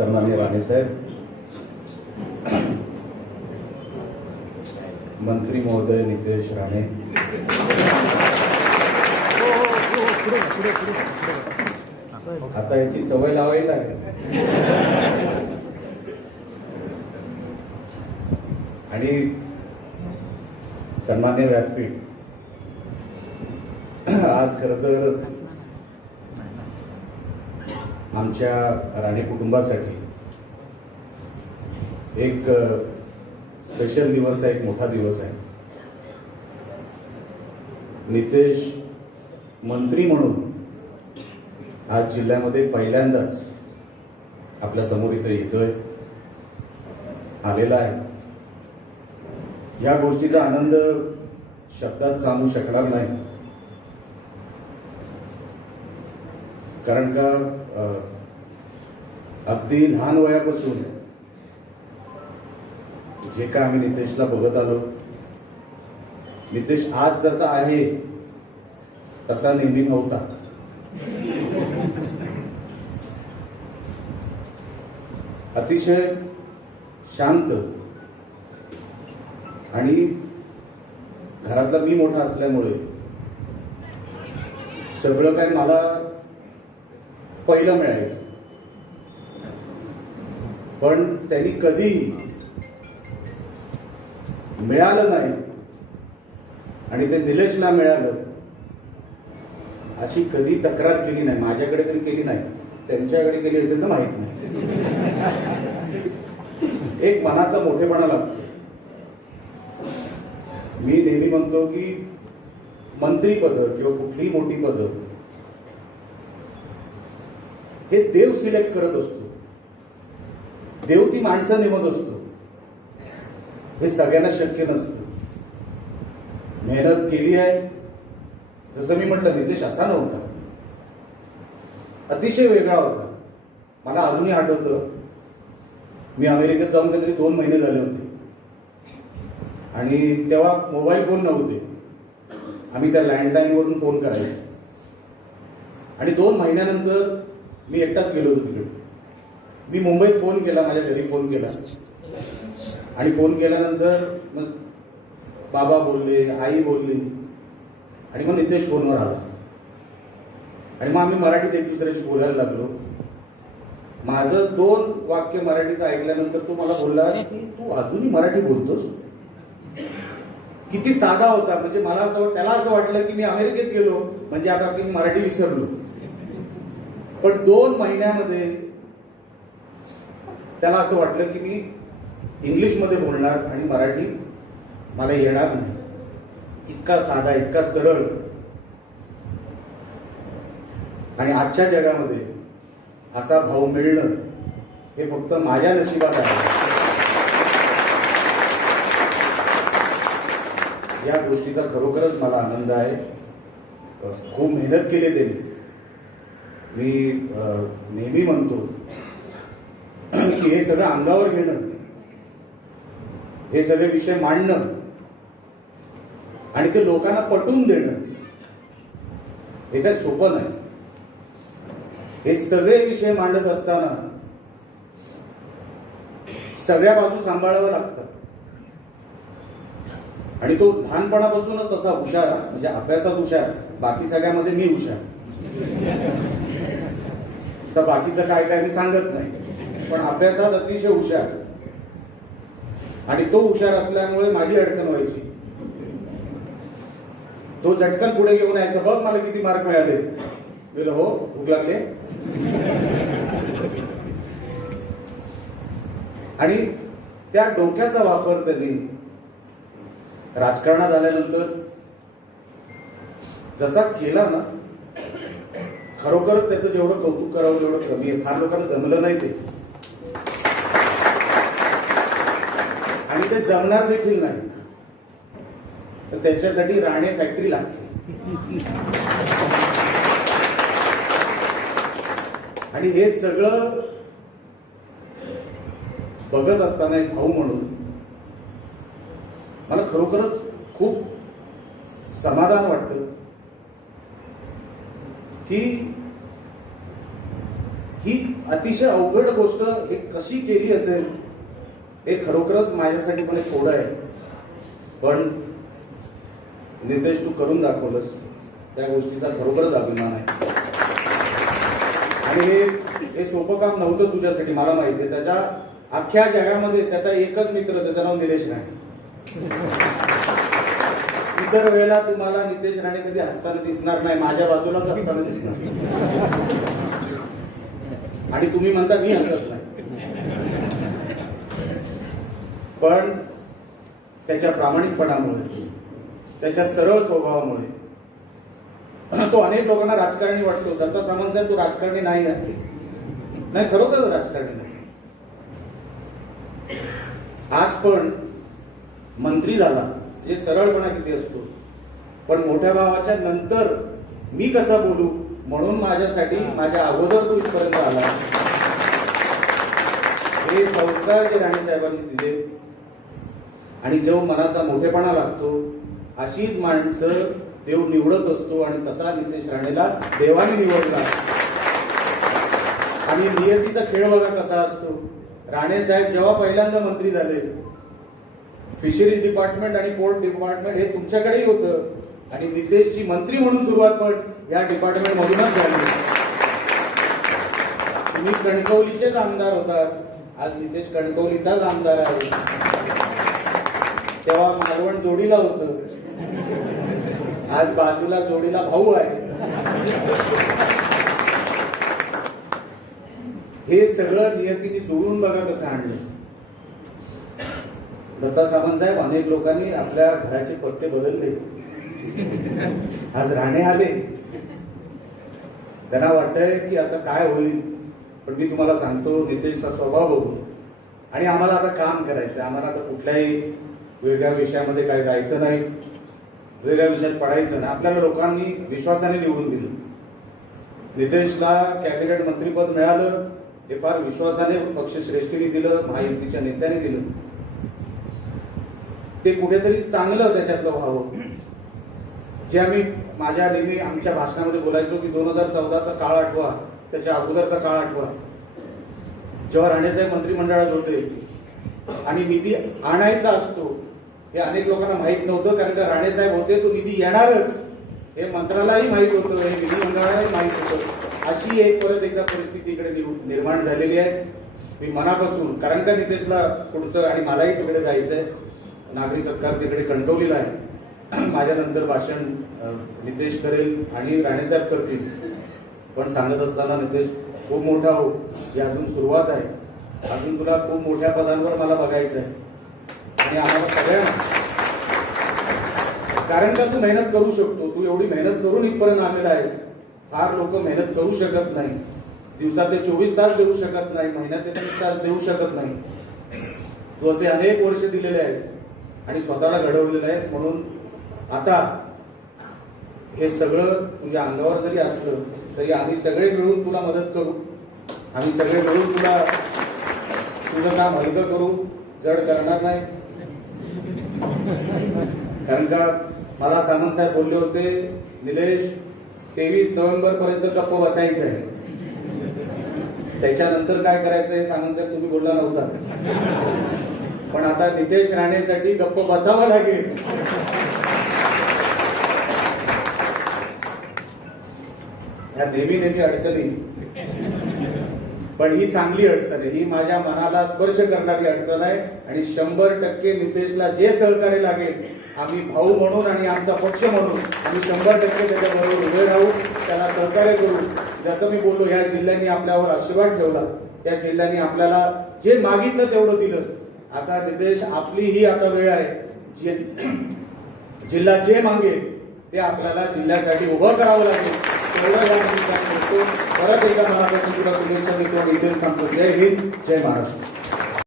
सन्मान्य राणेसाहेब मंत्री महोदय नितेश राणे. आता याची सवय लावायला लागेल. आणि सन्मान्य व्यासपीठ. आज खरं तर आमच्या राणे कुटुंबासाठी एक स्पेशल दिवस आहे एक मोठा दिवस आहे. नितेश मंत्री म्हणून आज जिल्ह्यामध्ये पहिल्यांदाच आपल्यासमोर इथे येतोय आलेला आहे. या गोष्टीचा आनंद शब्दात सांगू शकणार नाही. कारण का अगदी लहान वयापासून जे काय आम्ही नितेशला बघत आलो. नितेश आज जसा आहे तसा नेहमी नव्हता. अतिशय शांत आणि घरातला मी मोठा असल्यामुळे सगळं काय मला पहिलं मिळायचं. पण त्यांनी कधी मिळालं नाही. आणि ते निलेशला मिळालं. अशी कधी तक्रार केली नाही. माझ्याकडे तरी केली नाही. त्यांच्याकडे केली असेल तर माहीत नाही. एक मनाचा मोठेपणा लागतो. मी नेहमी म्हणतो की मंत्रीपद किंवा कुठलीही मोठी पद हे देव सिलेक्ट करत असतो. देव ती माणसं नेमत असतो. हे सगळ्यांना शक्य नसतं. मेहनत केली आहे. जसं मी म्हटलं नितेश असा नव्हता. अतिशय वेगळा होता. मला अजूनही आठवतं मी अमेरिकेत जाऊन काहीतरी दोन महिने झाले होते. आणि तेव्हा मोबाईल फोन नव्हते. आम्ही त्या लँडलाईनवरून फोन करायचो. आणि दोन महिन्यानंतर मी एकटाच गेलो होतो तिकडे. मी मुंबईत फोन केला माझ्या घरी फोन केला. आणि फोन केल्यानंतर मग बाबा बोलले आई बोलली. आणि मग नितेश फोनवर आला. आणि मग आम्ही मराठीत एक दुसऱ्याशी बोलायला लागलो. माझं दोन वाक्य मराठीचं ऐकल्यानंतर तो मला बोलला की तू अजूनही मराठी बोलतोस? किती साधा होता. म्हणजे मला असं त्याला असं वाटलं की मी अमेरिकेत गेलो. म्हणजे आता की मी मराठी विसरलो. पण दोन महिन्यामध्ये त्याला असं वाटलं की मी इंग्लिशमध्ये बोलणार आणि मराठी मला येणार नाही. इतका साधा इतका सरळ. आणि आजच्या जगामध्ये असा भाव मिळणं हे फक्त माझ्या नशिबात आहे. या गोष्टीचा खरोखरच मला आनंद आहे. खूप मेहनत केली त्यांनी. मी नेहमी म्हणतो की हे सगळं अंगावर घेणं हे सगळे विषय मांडणं आणि ते लोकांना पटवून देणं हे काय सोपं नाही. हे सगळे विषय मांडत असताना सगळ्या बाजू सांभाळाव्या लागतात. आणि तो लहानपणापासूनच तसा हुशार म्हणजे अभ्यासात हुशार बाकी सगळ्यामध्ये मी हुशार. तर बाकीचं काय काय मी सांगत नाही. पण अभ्यासात अतिशय हुशार. आणि तो हुशार असल्यामुळे माझी अडचण व्हायची. तो झटकन पुढे घेऊन यायचा बघ मला किती मार्क मिळाले. मी हो भूक लागले. आणि त्या डोक्याचा वापर त्यांनी राजकारणात आल्यानंतर जसा केला ना खरोखरच त्याचं जेवढं कौतुक करावं तेवढं कमी आहे. फार लोकांना जमलं नाही ते आणि ते जमणार देखील नाही. तर त्याच्यासाठी राणे फॅक्टरी लागते. आणि हे सगळं बघत असताना एक भाऊ म्हणून मला खरोखरच खूप समाधान वाटतं की ही अतिशय अवघड गोष्ट हे कशी केली असेल? हे खरोखरच माझ्यासाठी पण एक थोडं आहे. पण नितेश तू करून दाखवलंस. त्या गोष्टीचा खरोखरच अभिमान आहे. आणि हे हे सोपं काम नव्हतं तुझ्यासाठी मला माहिती आहे. त्याच्या अख्ख्या जगामध्ये त्याचा एकच मित्र त्याचं नाव निलेश राणे. इतर वेळेला तुम्हाला नितेश राणे कधी हसताना दिसणार नाही. माझ्या बाजूलाच हसताना दिसणार. आणि तुम्ही म्हणता मी हसत नाही. पण त्याच्या प्रामाणिकपणामुळे त्याच्या सरळ स्वभावामुळे. तो अनेक लोकांना राजकारणी वाटतो. दत्ता सामंत साहेब तो राजकारणी नाही आहे नाही खरोखर राजकारणी नाही. आज पण मंत्री झाला हे सरळपणा किती असतो. पण मोठ्या भावाच्या नंतर मी कसा बोलू? म्हणून माझ्यासाठी माझ्या अगोदर तो इथपर्यंत आला. हे संस्कार जे राणे साहेबांनी दिले आणि जो मनाचा मोठेपणा लागतो अशीच माणसं देव निवडत असतो आणि तसा नितेश राणेला देवाने निवडला आणि नियतीचा खेळ बघा कसा असतो. राणे साहेब जेव्हा पहिल्यांदा मंत्री झाले फिशरीज डिपार्टमेंट आणि पोर्ट डिपार्टमेंट हे तुमच्याकडेही होतं. आणि नितेशची मंत्री म्हणून सुरुवात पण या डिपार्टमेंट मधूनच झाली. तुम्ही कणकवलीचेच आमदार होतात. आज नितेश कणकवलीचाच आमदार आहे. तेव्हा मालवण जोडीला होत. आज बाजूला जोडीला भाऊ आहे. हे सगळं नियतीने जोडून बघा कसं आणलं. दत्ता सावंत साहेब अनेक लोकांनी आपल्या घराचे पत्ते बदलले. आज राणे आले. त्यांना वाटतंय की आता काय होईल पण मी तुम्हाला सांगतो नितेशचा स्वभाव बघून. आणि आम्हाला आता काम करायचं आम्हाला आता कुठल्याही वेगळ्या विषयामध्ये काय जायचं नाही वेगळ्या विषयात पडायचं नाही. आपल्याला लोकांनी विश्वासाने निवडून दिलं. नितेशला कॅबिनेट मंत्रीपद मिळालं हे फार विश्वासाने पक्षश्रेष्ठीने दिलं महायुतीच्या नेत्याने दिलं. ते कुठेतरी चांगलं त्याच्यातलं व्हावं. जे आम्ही माझ्या नेहमी आमच्या भाषणामध्ये बोलायचो की दोन हजार चौदाचा काळ आठवा त्याच्या अगोदरचा काळ आठवा. जेव्हा राणेसाहेब मंत्रिमंडळात होते आणि निधी आणायचा असतो हे अनेक लोकांना माहीत नव्हतं कारण का राणेसाहेब होते तो निधी येणारच. हे मंत्रालाही माहीत होतं हे विधिमंडळालाही माहीत होतं. अशी एक परत एकदा परिस्थिती इकडे निर्माण झालेली आहे. मी मनापासून कारण का नितेशला पुढचं आणि मलाही तिकडे जायचंय नागरी सत्कार तिकडे कंटवलेला आहे. माझ्यानंतर भाषण नितेश करेल आणि राणेसाहेब करतील. पण सांगत असताना नितेश खूप मोठा हो ही अजून सुरुवात आहे. अजून तुला खूप मोठ्या पदांवर मला बघायचं आहे आणि आम्हाला सगळ्यांना. कारण का तू मेहनत करू शकतो? तू एवढी मेहनत करून इथपर्यंत आलेला आहेस. फार लोक मेहनत करू शकत नाही. दिवसातले चोवीस तास देऊ शकत नाही महिन्यातले तीस तास देऊ शकत नाही. तू असे अनेक वर्ष दिलेले आहेस आणि स्वतःला घडवलेलं आहेस. म्हणून आता हे सगळं तुझ्या अंगावर जरी असलं तरी आम्ही सगळे मिळून तुला मदत करू. आम्ही सगळे मिळून तुला तुझं काम हलकं करू. जड करणार नाही. कारण का मला सामंत साहेब बोलले होते निलेश तेवीस नोव्हेंबर पर्यंत गप्प बसायचं आहे. त्याच्यानंतर काय करायचं हे सामंत साहेब तुम्ही बोलला नव्हता. पण आता नितेश राणेसाठी गप्प बसावं लागेल. ह्या नेहमी नेहमी अडचणी. पण ही चांगली अडचण आहे. ही माझ्या मनाला स्पर्श करणारी अडचण आहे आणि शंभर टक्के नितेशला जे सहकार्य लागेल आम्ही भाऊ म्हणून आणि आमचा पक्ष म्हणून आम्ही शंभर टक्के त्याच्याबरोबर उभे राहू त्याला सहकार्य करू. जसं मी बोललो ह्या जिल्ह्यांनी आपल्यावर आशीर्वाद ठेवला. त्या जिल्ह्यांनी आपल्याला जे मागितलं तेवढं दिलं. आता नितेश आपली ही आता वेळ आहे. जे जिल्हा जे मागेल ते आपल्याला जिल्ह्यासाठी उभं करावं लागेल. तेवढं या ठिकाणी करतो परत एकदा मला तुला शुभेच्छा देतो आणि इथेच थांबतो जय हिंद जय महाराष्ट्र.